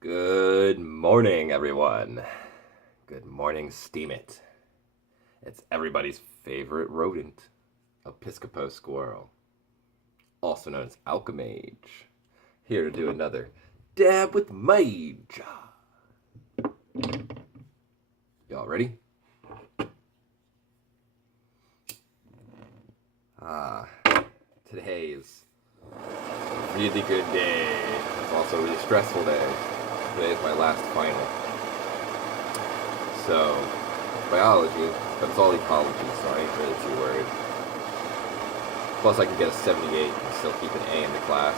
Good morning, everyone. Good morning, steam it. It's everybody's favorite rodent, Episcopo squirrel, also known as Alchemage, here to do another dab with Mage. Y'all ready? Ah, today is a really good day. It's also a really stressful day. Today is my last final. So, biology, but it's all ecology, so I ain't really too worried. Plus, I can get a 78 and still keep an A in the class.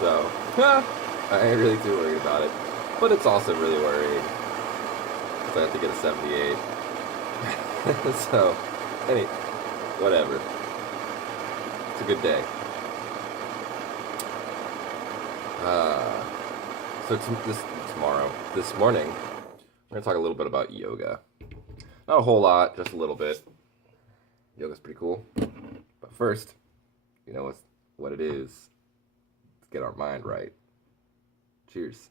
So, I ain't really too worried about it. But it's also really worrying, because I have to get a 78. So, whatever. It's a good day. This morning, we're going to talk a little bit about yoga. Not a whole lot, just a little bit. Yoga's pretty cool. But first, you know what it is. Let's get our mind right. Cheers.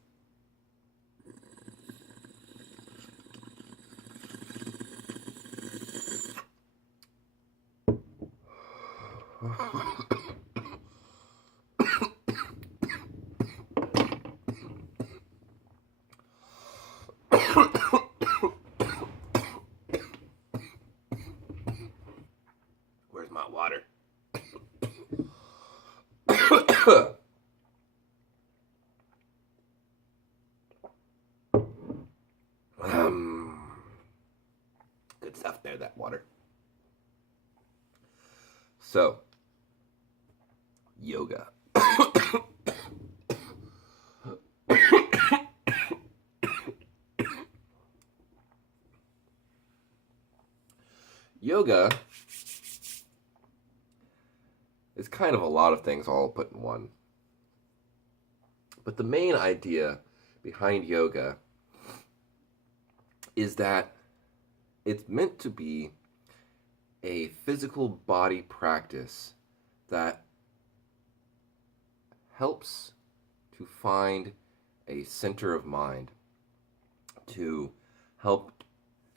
Where's my water? Good stuff there, that water. So, yoga. Yoga is kind of a lot of things all put in one. But the main idea behind yoga is that it's meant to be a physical body practice that helps to find a center of mind, to help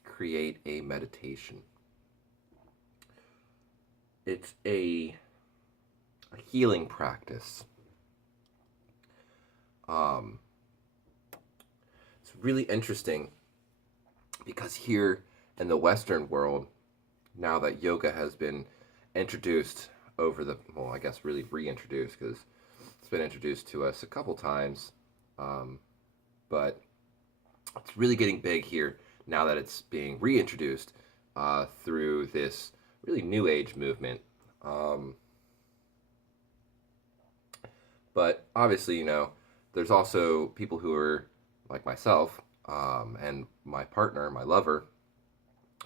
create a meditation. It's a healing practice. It's really interesting because here in the Western world, now that yoga has been introduced I guess really reintroduced, because it's been introduced to us a couple times, but it's really getting big here now that it's being reintroduced through this really new age movement. But obviously, there's also people who are like myself and my partner, my lover,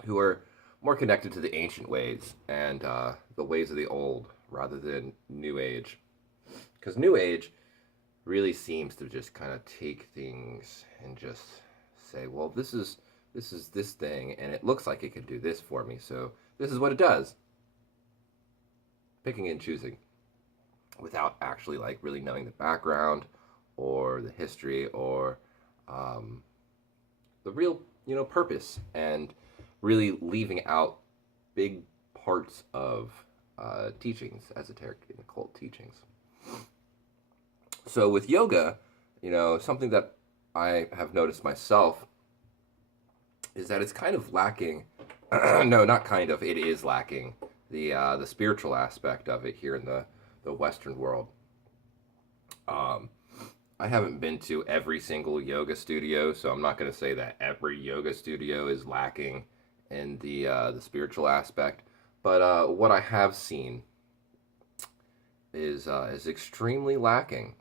who are more connected to the ancient ways and the ways of the old rather than New Age. Because New Age really seems to just kind of take things and just say, well, this is this thing, and it looks like it can do this for me, so this is what it does. Picking and choosing, without actually really knowing the background or the history or the real purpose, and really leaving out big parts of teachings, esoteric and occult teachings. So with yoga, something that I have noticed myself is that it's kind of lacking. No, not kind of. It is lacking the spiritual aspect of it here in the Western world. I haven't been to every single yoga studio, so I'm not going to say that every yoga studio is lacking in the spiritual aspect. But what I have seen is extremely lacking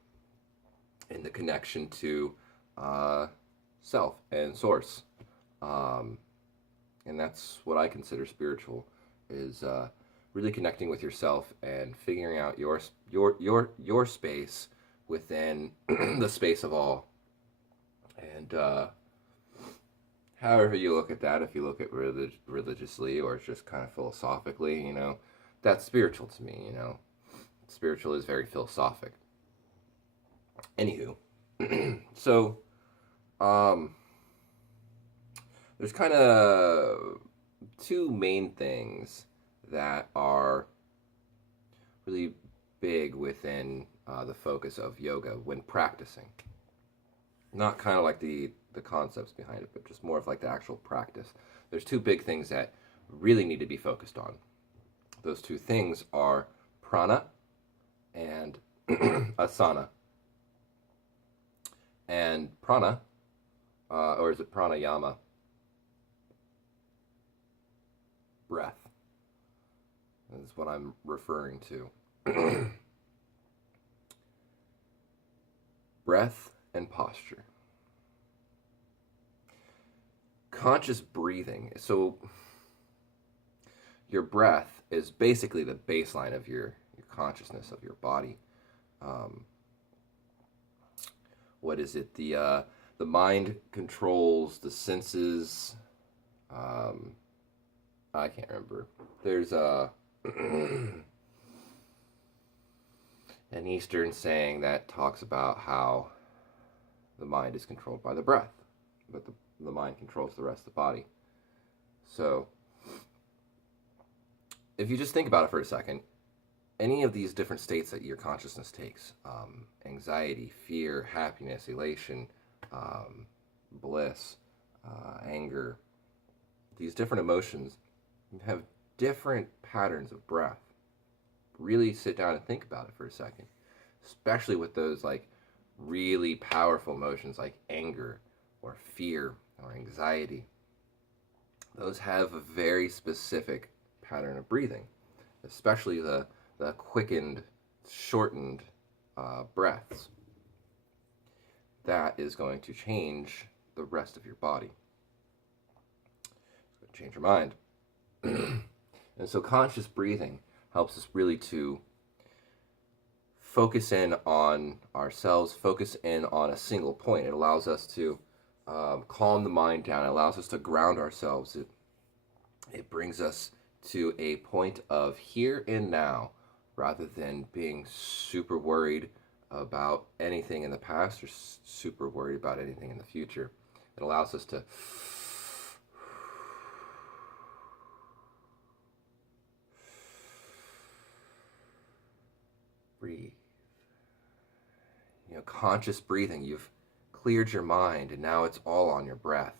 in the connection to self and source, and that's what I consider spiritual. Is really connecting with yourself and figuring out your space within the space of all. And however you look at that, if you look at religiously or just kind of philosophically, that's spiritual to me. Spiritual is very philosophic. Anywho, so um, there's kind of two main things that are really big within the focus of yoga when practicing. Not kind of like the concepts behind it, but just more of like the actual practice. There's two big things that really need to be focused on. Those two things are prana and asana. And prana, or is it pranayama? Breath. Is what I'm referring to. Breath and posture. Conscious breathing. So your breath is basically the baseline of your consciousness of your body. What is it? The mind controls the senses. I can't remember. There's an Eastern saying that talks about how the mind is controlled by the breath, but the mind controls the rest of the body. So if you just think about it for a second, any of these different states that your consciousness takes, anxiety, fear, happiness, elation, bliss, anger, these different emotions have different patterns of breath. Really sit down and think about it for a second, especially with those like really powerful emotions like anger or fear or anxiety. Those have a very specific pattern of breathing, especially the quickened, shortened breaths. That is going to change the rest of your body. It's going to change your mind. And so conscious breathing helps us really to focus in on ourselves, focus in on a single point. It allows us to calm the mind down. It allows us to ground ourselves. It brings us to a point of here and now, rather than being super worried about anything in the past or super worried about anything in the future. It allows us to breathe. Conscious breathing. You've cleared your mind and now it's all on your breath.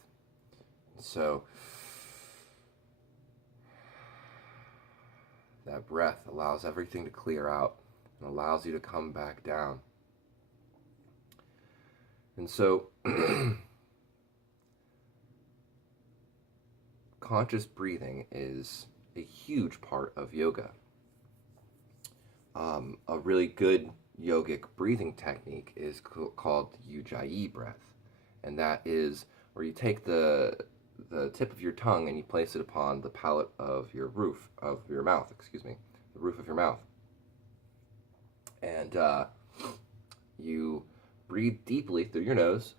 So that breath allows everything to clear out and allows you to come back down. And so conscious breathing is a huge part of yoga. A really good yogic breathing technique is called Ujjayi breath. And that is where you take the tip of your tongue and you place it upon the palate of your roof of your mouth, the roof of your mouth. And you breathe deeply through your nose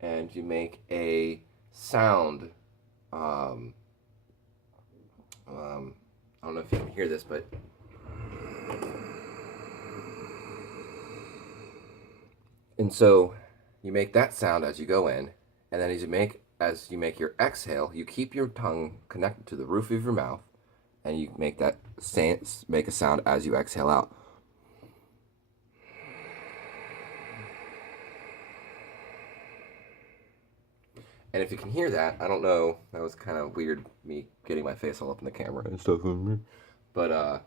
and you make a sound. I don't know if you can hear this, but and so you make that sound as you go in, and then as you make your exhale, you keep your tongue connected to the roof of your mouth, and you make a sound as you exhale out. And if you can hear that, I don't know, that was kind of weird, me getting my face all up in the camera and stuff. But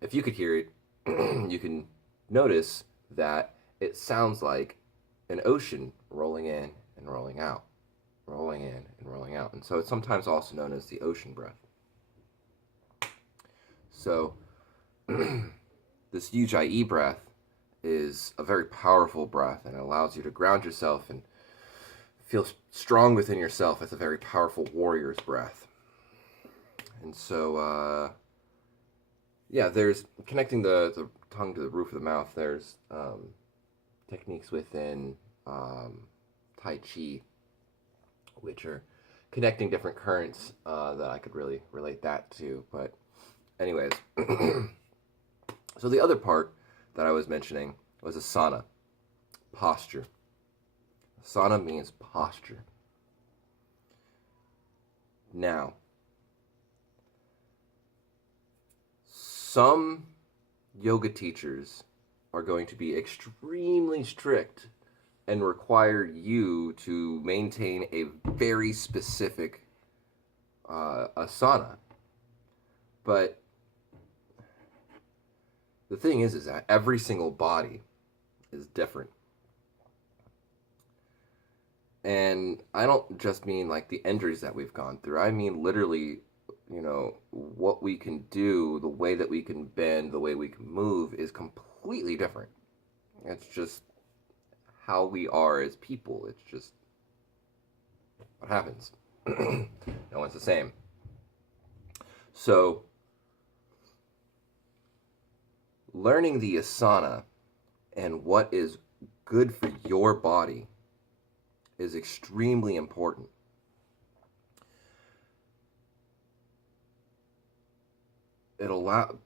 if you could hear it, you can notice that it sounds like an ocean rolling in and rolling out, rolling in and rolling out. And so it's sometimes also known as the ocean breath. So this Ujjayi breath is a very powerful breath, and it allows you to ground yourself and feel strong within yourself. It's a very powerful warrior's breath. And so, there's connecting the tongue to the roof of the mouth. There's techniques within Tai Chi, which are connecting different currents that I could really relate that to. But anyways, so the other part that I was mentioning was asana, posture. Asana means posture. Now, some yoga teachers are going to be extremely strict and require you to maintain a very specific asana. But the thing is that every single body is different. And I don't just mean like the injuries that we've gone through. I mean literally, what we can do, the way that we can bend, the way we can move is completely different. It's just how we are as people. It's just what happens. No one's the same. So, learning the asana and what is good for your body is extremely important.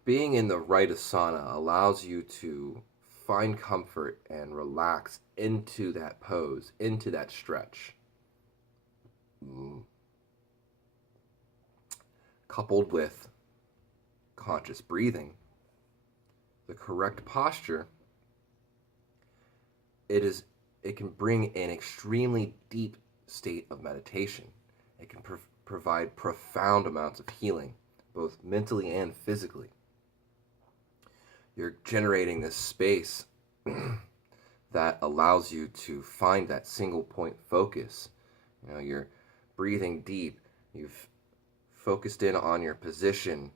Being in the right asana allows you to find comfort and relax into that pose, into that stretch. Coupled with conscious breathing, the correct posture, it can bring an extremely deep state of meditation. It can provide profound amounts of healing, both mentally and physically. You're generating this space that allows you to find that single point focus. You're breathing deep. You've focused in on your position,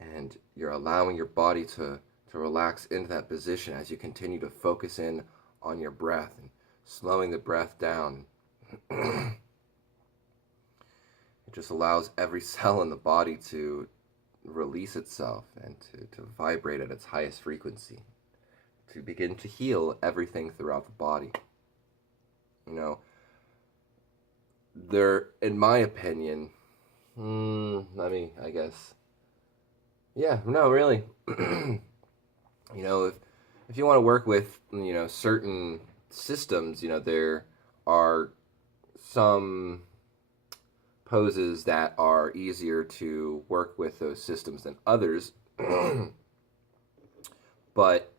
and you're allowing your body to relax into that position as you continue to focus in on your breath and slowing the breath down. It just allows every cell in the body to release itself and to vibrate at its highest frequency, to begin to heal everything throughout the body. There, in my opinion, I guess, yeah, no, really, if you want to work with, certain systems, there are some poses that are easier to work with those systems than others. But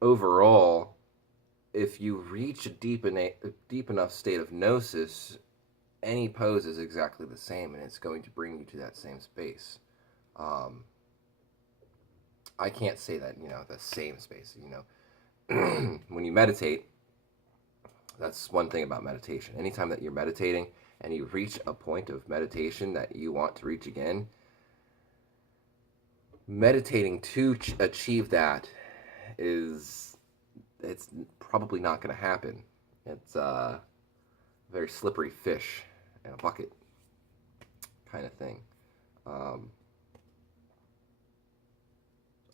overall, if you reach a deep enough state of gnosis, any pose is exactly the same, and it's going to bring you to that same space. I can't say that, the same space, when you meditate, that's one thing about meditation. Anytime that you're meditating and you reach a point of meditation that you want to reach again, meditating to achieve that it's probably not going to happen. It's a very slippery fish in a bucket kind of thing.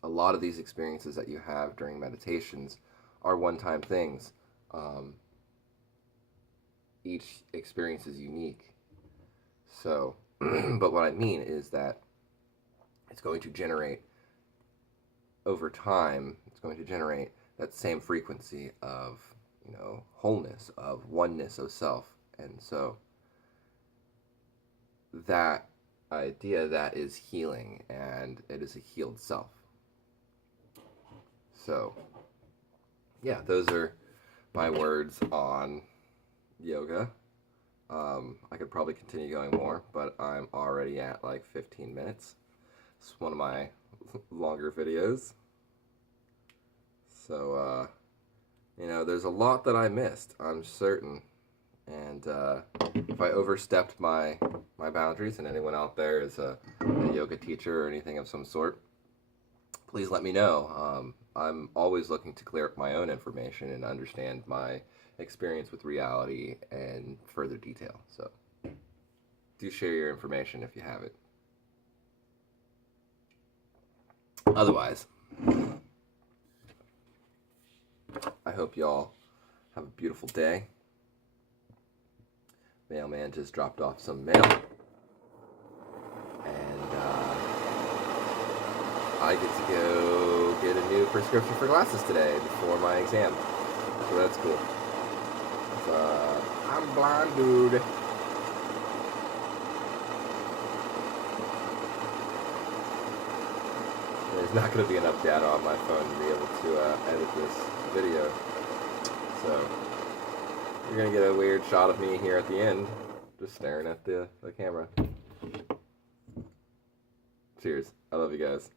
A lot of these experiences that you have during meditations are one-time things. Each experience is unique. So, but what I mean is that it's going to generate, over time, it's going to generate that same frequency of, wholeness, of oneness of self. And so that idea, that is healing, and it is a healed self. So, yeah, those are my words on yoga. I could probably continue going more, but I'm already at like 15 minutes. It's one of my longer videos. So, there's a lot that I missed, I'm certain. And if I overstepped my boundaries, and anyone out there is a yoga teacher or anything of some sort, please let me know. I'm always looking to clear up my own information and understand my experience with reality in further detail. So do share your information if you have it. Otherwise, I hope y'all have a beautiful day. Mailman just dropped off some mail. And I get to go get a new prescription for glasses today before my exam. So that's cool. I'm blind, dude. There's not going to be enough data on my phone to be able to edit this video. So, you're going to get a weird shot of me here at the end, just staring at the camera. Cheers. I love you guys.